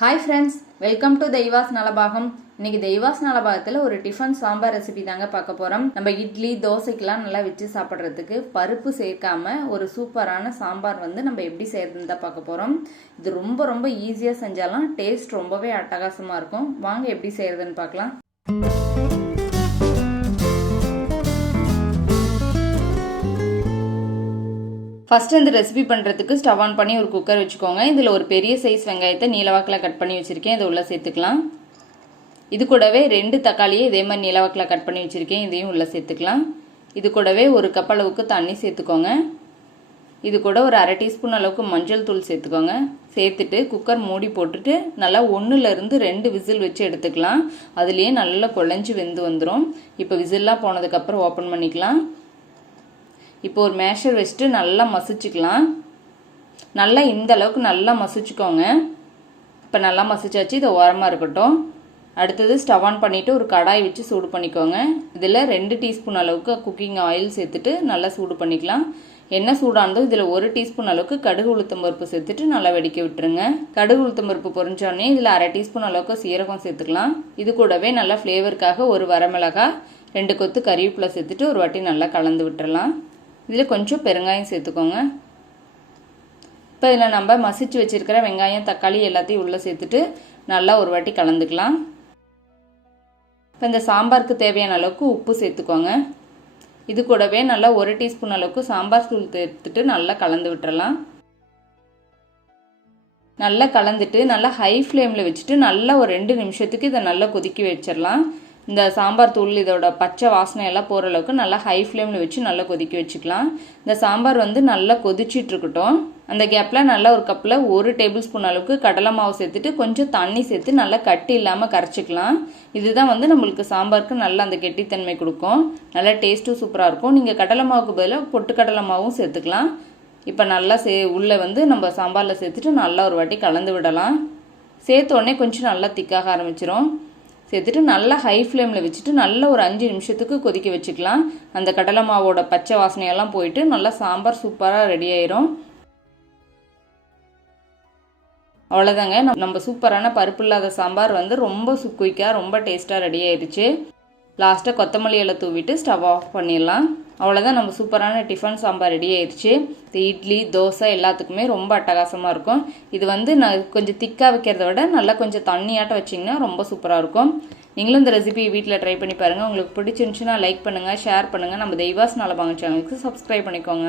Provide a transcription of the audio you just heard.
Hi friends, welcome to தெய்வாஸ் Nalabagam. இன்னைக்கு தெய்வாஸ் நலபாகத்தில் ஒரு tiffin sambar recipe தாங்க பார்க்க போகிறோம். நம்ம இட்லி தோசைக்கெல்லாம் நல்லா வச்சு சாப்பிட்றதுக்கு பருப்பு சேர்க்காம ஒரு சூப்பரான சாம்பார் நம்ம எப்படி செய்யறதுன்னு தான் பார்க்க போகிறோம். இது ரொம்ப ரொம்ப ஈஸியாக செஞ்சாலும் டேஸ்ட் ரொம்பவே அட்டகாசமாக இருக்கும். வாங்க எப்படி செய்யறதுன்னு பார்க்கலாம். ஃபஸ்ட்டு இந்த ரெசிபி பண்ணுறதுக்கு ஸ்டவ் ஆன் பண்ணி ஒரு குக்கர் வச்சுக்கோங்க. இதில் ஒரு பெரிய சைஸ் வெங்காயத்தை நீலவாக்கில் கட் பண்ணி வச்சுருக்கேன். இதை உள்ளே சேர்த்துக்கலாம். இது கூடவே 2 தக்காளியை இதே மாதிரி நீலவாக்கில் கட் பண்ணி வச்சுருக்கேன். இதையும் உள்ளே சேர்த்துக்கலாம். இது கூடவே ஒரு கப் அளவுக்கு தண்ணி சேர்த்துக்கோங்க. இது கூட ஒரு 1/2 டீஸ்பூன் அளவுக்கு மஞ்சள் தூள் சேர்த்துக்கோங்க. சேர்த்துட்டு குக்கர் மூடி போட்டுட்டு நல்லா 1லேருந்து 2 விசில் வச்சு எடுத்துக்கலாம். அதுலேயே நல்லா குழஞ்சி வெந்து வந்துடும். இப்போ விசில்லாம் போனதுக்கப்புறம் ஓப்பன் பண்ணிக்கலாம். இப்போ ஒரு மேஷர் வச்சுட்டு நல்லா மசிச்சுக்கலாம். நல்லா இந்த அளவுக்கு நல்லா மசிச்சுக்கோங்க. இப்போ நல்லா மசிச்சாச்சு. இதை ஓரமாக இருக்கட்டும். அடுத்தது ஸ்டவ் ஆன் பண்ணிவிட்டு ஒரு கடாய் வச்சு சூடு பண்ணிக்கோங்க. இதில் 2 டீஸ்பூன் அளவுக்கு குக்கிங் ஆயில் சேர்த்துட்டு நல்லா சூடு பண்ணிக்கலாம். எண்ணெய் சூடானதோ இதில் 1 டீஸ்பூன் அளவுக்கு கடுகு உளுத்தம் பருப்பு சேர்த்துட்டு நல்லா வெடிக்க விட்டுருங்க. கடுகு உளுத்தம் பருப்பு பொரிஞ்சோடனே இதில் 1/2 டீஸ்பூன் அளவுக்கு சீரகம் சேர்த்துக்கலாம். இது கூடவே நல்லா ஃப்ளேவருக்காக ஒரு வரமிளகாய் 2 கொத்து கறிவேப்பிலை சேர்த்துட்டு ஒரு வாட்டி நல்லா கலந்து விட்டுறலாம். இதில் கொஞ்சம் பெருங்காயம் சேர்த்துக்கோங்க. இப்போ இதில் நம்ம மசிச்சு வச்சுருக்கிற வெங்காயம் தக்காளி எல்லாத்தையும் உள்ளே சேர்த்துட்டு நல்லா ஒரு வாட்டி கலந்துக்கலாம். இப்போ இந்த சாம்பாருக்கு தேவையான அளவுக்கு உப்பு சேர்த்துக்கோங்க. இது கூடவே நல்லா 1 டீஸ்பூன் அளவுக்கு சாம்பார் தூள் சேர்த்துட்டு நல்லா கலந்து விட்டுறலாம். நல்லா கலந்துட்டு நல்லா ஹை ஃப்ளேமில் வச்சுட்டு நல்லா ஒரு 2 நிமிஷத்துக்கு இதை நல்லா கொதிக்க வச்சிடலாம். இந்த சாம்பார் தூள் இதோட பச்சை வாசனை எல்லாம் போகிற அளவுக்கு நல்லா ஹை ஃப்ளேமில் வச்சு நல்லா கொதிக்க வச்சுக்கலாம். இந்த சாம்பார் நல்லா கொதிச்சிட்டு இருக்கட்டும். அந்த கேப்பில் நல்லா ஒரு கப்பில் 1 டேபிள் ஸ்பூன் அளவுக்கு கடலை மாவு சேர்த்துட்டு கொஞ்சம் தண்ணி சேர்த்து நல்லா கட்டி இல்லாமல் கரைச்சிக்கலாம். இதுதான் நம்மளுக்கு சாம்பாருக்கு நல்லா அந்த கெட்டித்தன்மை கொடுக்கும். நல்லா டேஸ்ட்டும் சூப்பராக இருக்கும். நீங்கள் கடலை மாவுக்கு பதிலாக பொட்டுக்கடலை மாவும் சேர்த்துக்கலாம். இப்போ நல்லா உள்ளே நம்ம சாம்பாரில் சேர்த்துட்டு நல்லா ஒரு வாட்டி கலந்து விடலாம். சேர்த்த உடனே கொஞ்சம் நல்லா திக்காக ஆரம்பிச்சிடும். சேர்த்துட்டு நல்லா ஹை ஃப்ளேமில் வச்சுட்டு நல்லா ஒரு 5 நிமிஷத்துக்கு கொதிக்க வச்சுக்கலாம். அந்த கடலை மாவோட பச்சை வாசனையெல்லாம் போயிட்டு நல்லா சாம்பார் சூப்பராக ரெடி ஆயிரும். அவ்வளோதாங்க, நம்ம சூப்பரான பருப்பு இல்லாத சாம்பார் ரொம்ப குயிக்காக ரொம்ப டேஸ்ட்டாக ரெடி ஆயிடுச்சு. லாஸ்ட்டாக கொத்தமல்லி இலை தூவிட்டு ஸ்டவ் ஆஃப் பண்ணிடலாம். அவ்வளோதான், நம்ம சூப்பரான டிஃபன் சாம்பார் ரெடி ஆயிடுச்சு. இது இட்லி தோசை எல்லாத்துக்குமே ரொம்ப அட்டகாசமாக இருக்கும். இது நான் கொஞ்சம் திக்காக வைக்கிறத விட நல்லா கொஞ்சம் தண்ணியாட்டம் வச்சிங்கன்னா ரொம்ப சூப்பராக இருக்கும். நீங்களும் இந்த ரெசிபி வீட்டில் ட்ரை பண்ணி பாருங்கள். உங்களுக்கு பிடிச்சிருந்துச்சுன்னா லைக் பண்ணுங்கள், ஷேர் பண்ணுங்கள். நம்ம தெய்வாஸ் நலபாகம் சேனலுக்கு சப்ஸ்கிரைப் பண்ணிக்கோங்க.